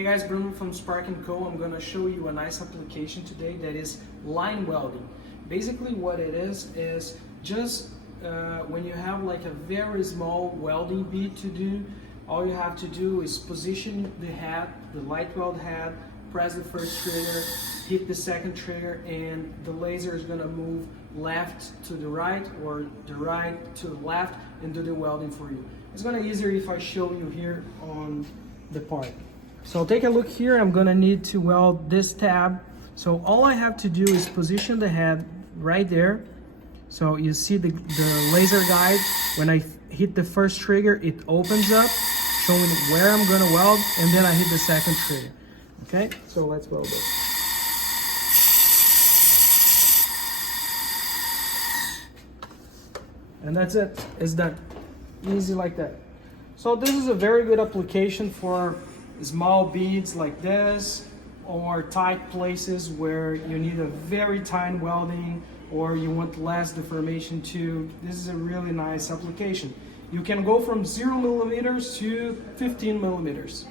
Hey guys, Bruno from Spark & Co. I'm going to show you a nice application today that is line welding. Basically what it is just when you have like a very small welding bead to do, all you have to do is position the head, the light weld head, press the first trigger, hit the second trigger, and the laser is going to move left to the right or the right to the left and do the welding for you. It's going to be easier if I show you here on the part. So take a look here. I'm going to need to weld this tab. So all I have to do is position the head right there. So you see the laser guide. When I hit the first trigger, it opens up, showing where I'm going to weld, and then I hit the second trigger. Okay, so let's weld it. And that's it. It's done. Easy like that. So this is a very good application for small beads like this, or tight places where you need a very tight welding, or you want less deformation too. This is a really nice application. You can go from 0 millimeters to 15 millimeters.